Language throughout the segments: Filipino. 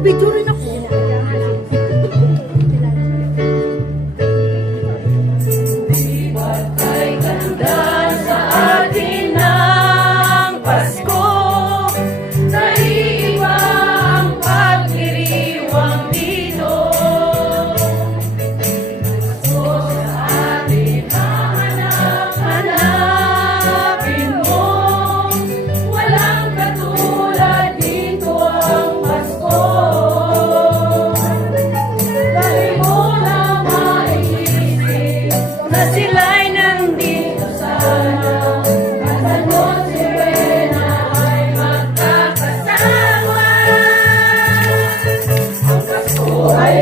Nagbibidyo rin ako.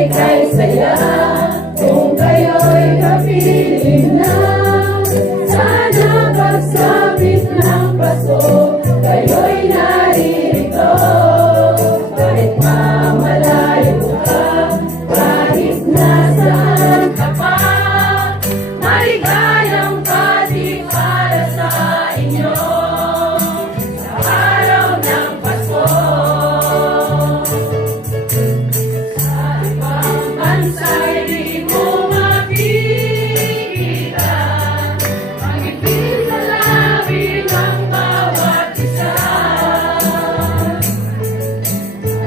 Kay saya kung kayo'y kapiling na, sana pagsapit ng paso kayo'y naririto. Kahit mamalayo ka, kahit nasaan ka pa, maligayang patikala sa inyo sa araw ng Pasko. Sa'y di mo makikita ang ipin sa labi ng bawat isa.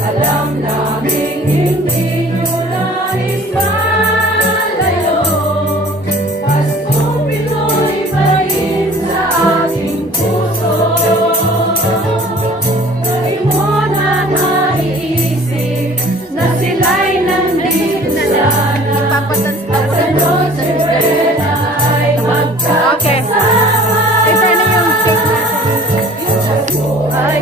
Alam naming hindi nyo nais malayo, Paskong Pinoy bahin sa ating puso. Di mo na naiisip na sila'y nandito sana. At ano si Rena ay magkakasama. Okay. Ito na yung cake natin. Yung Pasko ay